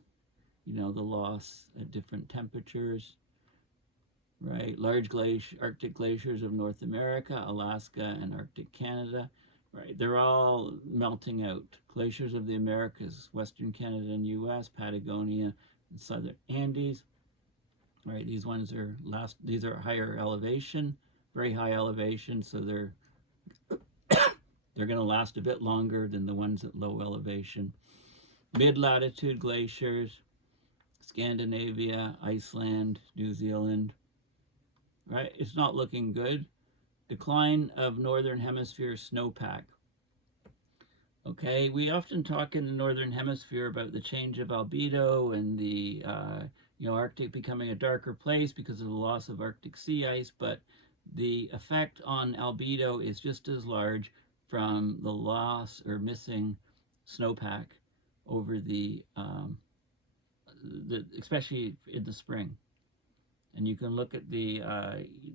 You know, the loss at different temperatures, right? Large Arctic glaciers of North America, Alaska, and Arctic Canada, right? They're all melting out. Glaciers of the Americas, Western Canada and US, Patagonia, and Southern Andes, right? These ones are these are higher elevation, very high elevation, so they're going to last a bit longer than the ones at low elevation. Mid-latitude glaciers, Scandinavia, Iceland, New Zealand, right? It's not looking good. Decline of Northern Hemisphere snowpack. Okay, we often talk in the Northern Hemisphere about the change of albedo and the Arctic becoming a darker place because of the loss of Arctic sea ice, but the effect on albedo is just as large from the loss or missing snowpack over the especially in the spring. And you can look at the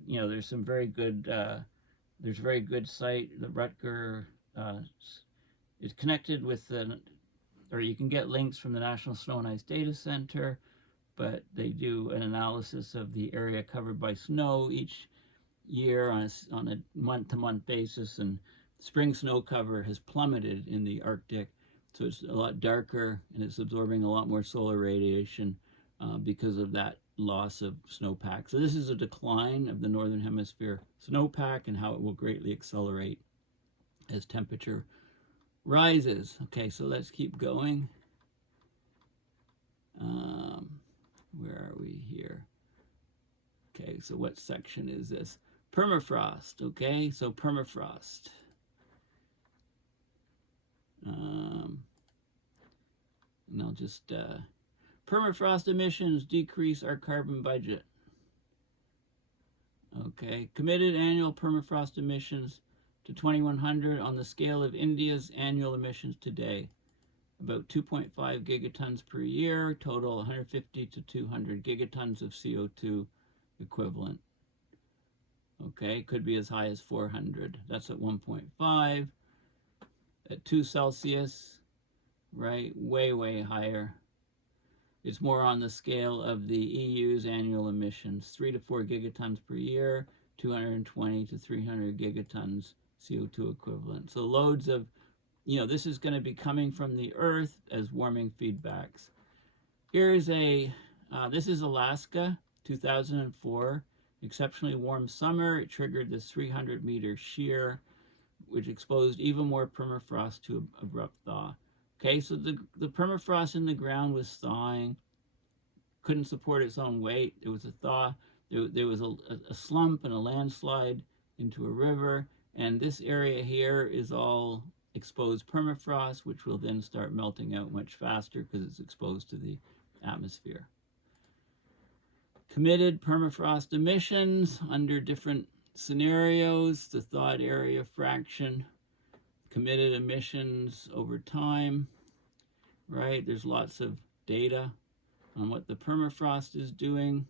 there's some very good there's a very good site. The Rutger is connected with or you can get links from the National Snow and Ice Data Center, but they do an analysis of the area covered by snow each year on a month-to-month basis, and spring snow cover has plummeted in the Arctic, so it's a lot darker and it's absorbing a lot more solar radiation because of that loss of snowpack. So this is a decline of the Northern Hemisphere snowpack and how it will greatly accelerate as temperature rises. Okay, so let's keep going. Where are we here? Okay, so what section is this? Permafrost. Okay, so permafrost. And I'll just permafrost emissions decrease our carbon budget. Okay, committed annual permafrost emissions to 2100 on the scale of India's annual emissions today. About 2.5 gigatons per year, total 150 to 200 gigatons of CO2 equivalent. Okay, could be as high as 400. That's at 1.5. At 2 Celsius, right, way higher. It's more on the scale of the EU's annual emissions, 3 to 4 gigatons per year, 220 to 300 gigatons CO2 equivalent. So loads of, this is going to be coming from the Earth as warming feedbacks. Here's this is Alaska, 2004, exceptionally warm summer. It triggered this 300-meter shear, which exposed even more permafrost to abrupt thaw. Okay, so the permafrost in the ground was thawing, couldn't support its own weight. There was a thaw. There was a slump and a landslide into a river, and this area here is all exposed permafrost, which will then start melting out much faster because it's exposed to the atmosphere. Committed permafrost emissions under different scenarios, the thawed area fraction. committed emissions over time, right? There's lots of data on what the permafrost is doing.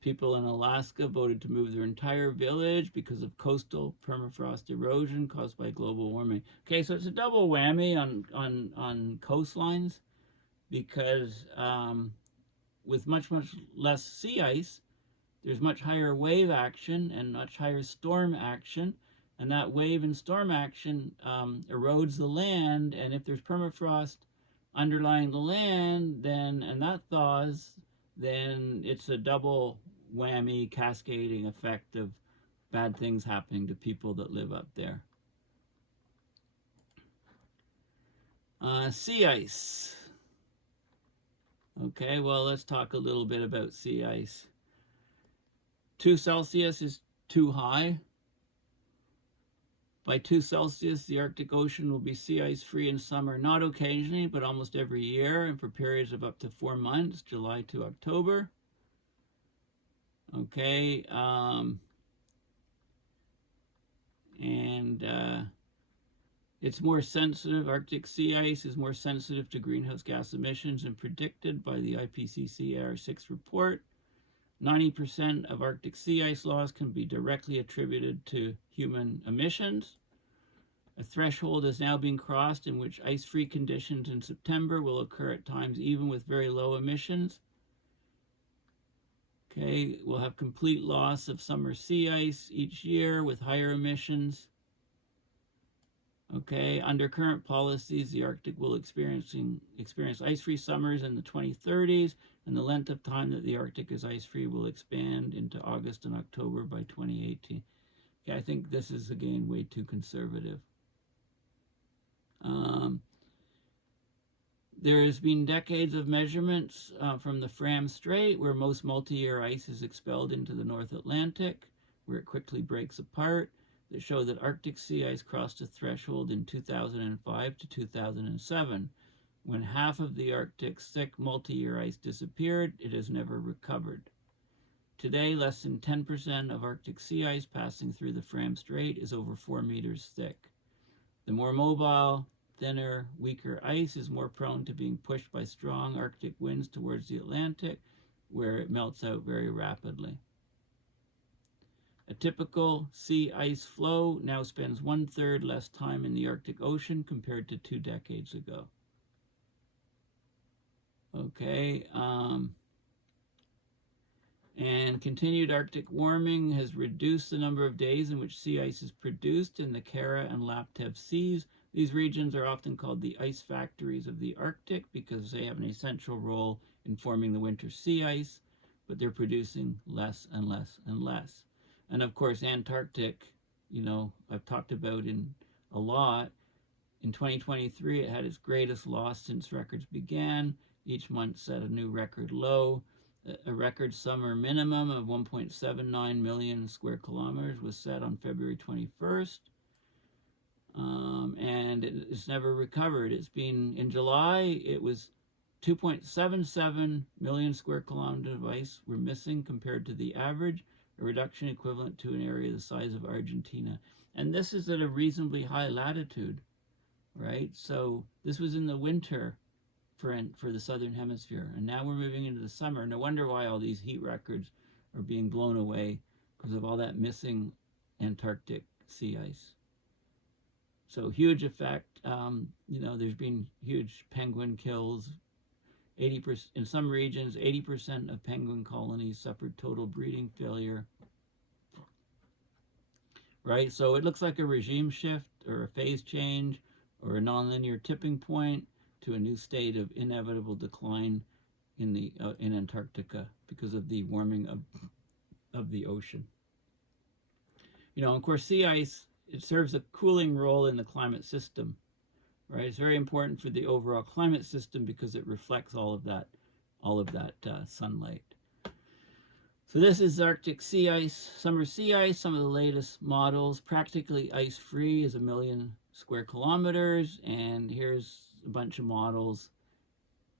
People in Alaska voted to move their entire village because of coastal permafrost erosion caused by global warming. Okay, so it's a double whammy on coastlines because with much less sea ice, there's much higher wave action and much higher storm action, and that wave and storm action erodes the land, and if there's permafrost underlying the land, then and that thaws, then it's a double whammy cascading effect of bad things happening to people that live up there. Sea ice. Okay, well, let's talk a little bit about sea ice. 2 Celsius is too high. By 2 Celsius, the Arctic Ocean will be sea ice free in summer, not occasionally, but almost every year, and for periods of up to 4 months, July to October. Okay, it's more sensitive. Arctic sea ice is more sensitive to greenhouse gas emissions than predicted by the IPCC AR6 report. 90% of Arctic sea ice loss can be directly attributed to human emissions. A threshold is now being crossed in which ice-free conditions in September will occur at times even with very low emissions. Okay, we'll have complete loss of summer sea ice each year with higher emissions. Okay, under current policies, the Arctic will experience ice-free summers in the 2030s, and the length of time that the Arctic is ice-free will expand into August and October by 2018. Okay, I think this is, again, way too conservative. There has been decades of measurements from the Fram Strait, where most multi-year ice is expelled into the North Atlantic, where it quickly breaks apart, that show that Arctic sea ice crossed a threshold in 2005 to 2007. When half of the Arctic's thick multi-year ice disappeared, it has never recovered. Today, less than 10% of Arctic sea ice passing through the Fram Strait is over 4 meters thick. The more mobile, thinner, weaker ice is more prone to being pushed by strong Arctic winds towards the Atlantic, where it melts out very rapidly. A typical sea ice flow now spends 1/3 less time in the Arctic Ocean compared to 2 decades ago. Okay, and continued Arctic warming has reduced the number of days in which sea ice is produced in the Kara and Laptev seas. These regions are often called the ice factories of the Arctic because they have an essential role in forming the winter sea ice, but they're producing less and less and less. And of course, Antarctic, you know, I've talked about in a lot. In 2023, it had its greatest loss since records began. Each month set a new record low. A record summer minimum of 1.79 million square kilometers was set on February 21st. And it's never recovered. It's been, in July, it was 2.77 million square kilometers of ice were missing compared to the average, a reduction equivalent to an area the size of Argentina. And this is at a reasonably high latitude, right? So this was in the winter for the southern hemisphere, and now we're moving into the summer. No wonder why all these heat records are being blown away, because of all that missing Antarctic sea ice. So huge effect. You know, there's been huge penguin kills. 80% in some regions, 80% of penguin colonies suffered total breeding failure. Right, so it looks like a regime shift or a phase change or a nonlinear tipping point to a new state of inevitable decline in Antarctica because of the warming of the ocean. You know, of course, sea ice, it serves a cooling role in the climate system, right? It's very important for the overall climate system because it reflects all of that sunlight. So this is Arctic sea ice, summer sea ice, some of the latest models. Practically ice-free is 1 million square kilometers, and here's a bunch of models,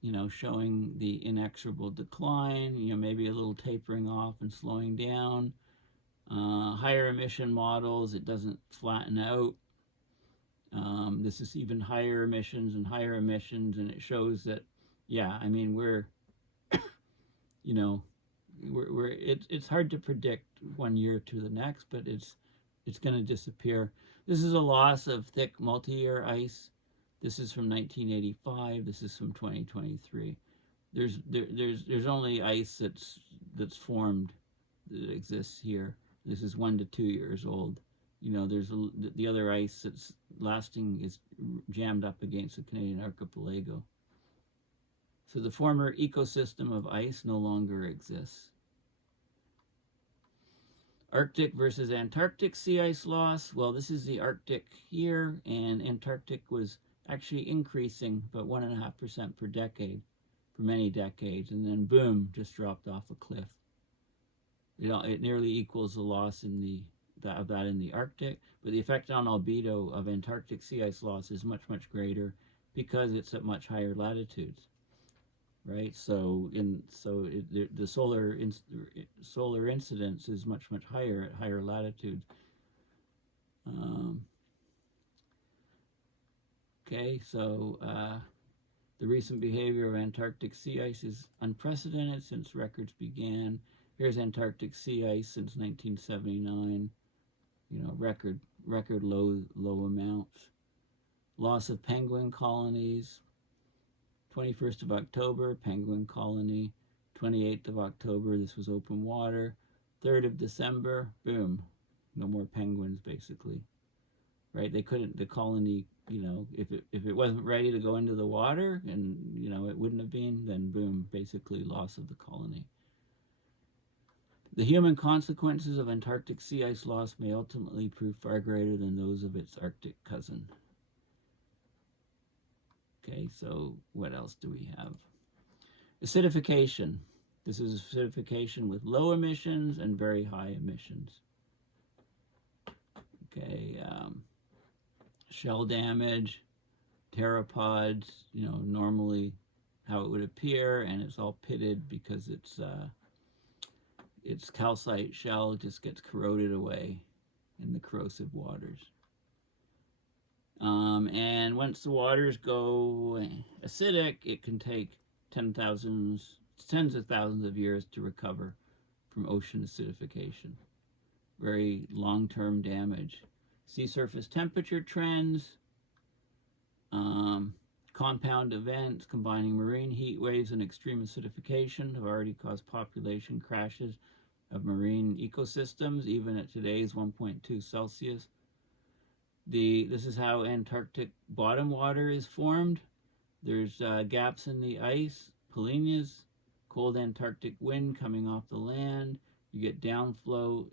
you know, showing the inexorable decline, you know, maybe a little tapering off and slowing down. Higher emission models, it doesn't flatten out. This is even higher emissions and higher emissions, and it shows that, yeah, I mean, we're, you know, it's hard to predict 1 year to the next, but it's going to disappear. This is a loss of thick multi-year ice. This is from 1985. This is from 2023. There's only ice that's formed that exists here. This is 1 to 2 years old. You know, there's the other ice that's lasting is jammed up against the Canadian archipelago. So the former ecosystem of ice no longer exists. Arctic versus Antarctic sea ice loss. Well, this is the Arctic here, and Antarctic was actually increasing about 1.5% per decade for many decades, and then boom, just dropped off a cliff. It nearly equals the loss in of that in the Arctic, but the effect on albedo of Antarctic sea ice loss is much, much greater because it's at much higher latitudes, right? So the solar incidence is much, much higher at higher latitudes. Okay, so the recent behavior of Antarctic sea ice is unprecedented since records began. Here's Antarctic sea ice since 1979. You know, record low amounts. Loss of penguin colonies. 21st of October, penguin colony. 28th of October, this was open water. 3rd of December, boom, no more penguins basically. Right? They couldn't, the colony, you know, if it wasn't ready to go into the water, and you know it wouldn't have been, then boom, basically loss of the colony. The human consequences of Antarctic sea ice loss may ultimately prove far greater than those of its Arctic cousin. Okay, so what else do we have? Acidification. This is acidification with low emissions and very high emissions. Okay, shell damage, pteropods, you know, normally how it would appear, and it's all pitted because its calcite shell just gets corroded away in the corrosive waters. And once the waters go acidic, it can take tens of thousands of years to recover from ocean acidification. Very long-term damage. Sea surface temperature trends, compound events combining marine heat waves and extreme acidification have already caused population crashes of marine ecosystems, even at today's 1.2 Celsius. This is how Antarctic bottom water is formed. There's gaps in the ice, polynyas, cold Antarctic wind coming off the land. You get downflow.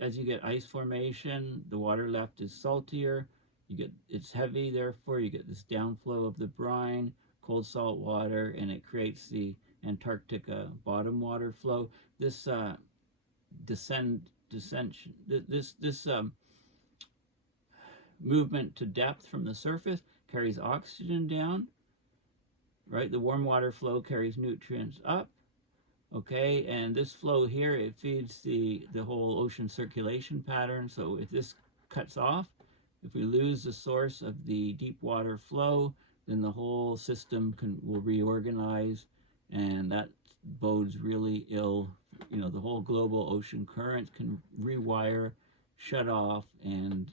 As you get ice formation, the water left is saltier. It's heavy, therefore you get this downflow of the brine, cold salt water, and it creates the Antarctica bottom water flow. This movement to depth from the surface carries oxygen down, right? The warm water flow carries nutrients up, okay? And this flow here, it feeds the whole ocean circulation pattern. So if this cuts off, if we lose the source of the deep water flow, then the whole system will reorganize, and that bodes really ill. You know, the whole global ocean current can rewire, shut off, and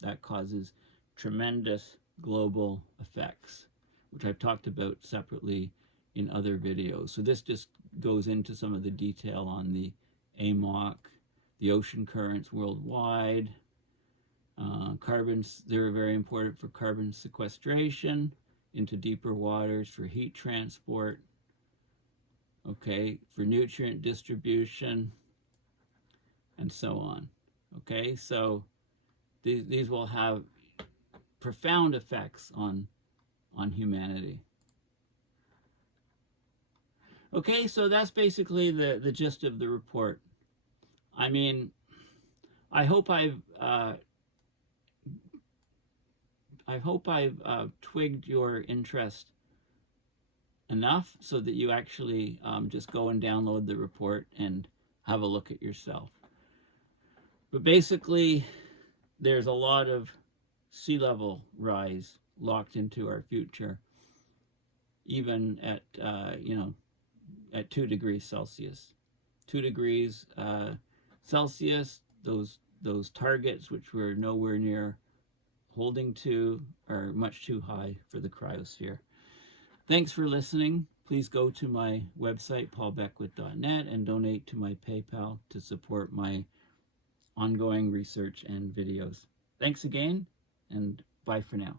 that causes tremendous global effects, which I've talked about separately in other videos. So this just goes into some of the detail on the AMOC, the ocean currents worldwide. Carbons, they're very important for carbon sequestration into deeper waters, for heat transport, okay, for nutrient distribution, and so on. Okay, so these will have profound effects on humanity. Okay, so that's basically the gist of the report. I mean, I hope I've twigged your interest enough so that you actually just go and download the report and have a look at yourself. But basically, there's a lot of sea level rise locked into our future, even at, at 2 degrees Celsius. 2 degrees Celsius, those targets which we're nowhere near holding to are much too high for the cryosphere. Thanks for listening. Please go to my website, paulbeckwith.net, and donate to my PayPal to support my ongoing research and videos. Thanks again, and bye for now.